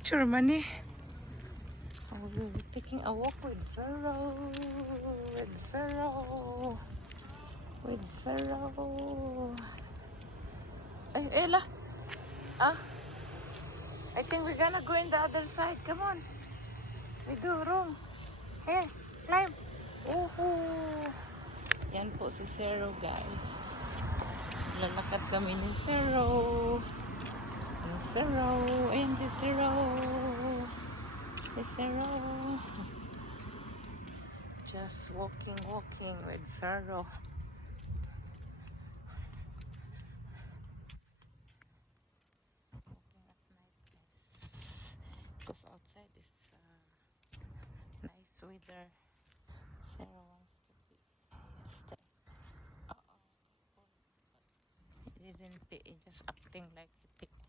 picture money. We'll be taking a walk with Zero. With Zero. With Zero. Ay, Ella. Ah. I think we're gonna go in the other side. Come on. We do room. Here, climb. Woohoo! Yan po si Zero, guys. Lalakad kami ni Zero. Ni Zero. Ayan si Zero. Si Zero. Just walking with Zero. Walking at night, guys. Because outside is nice weather. Zero wants to stay. Uh-oh. He didn't pay. He just acting like he picked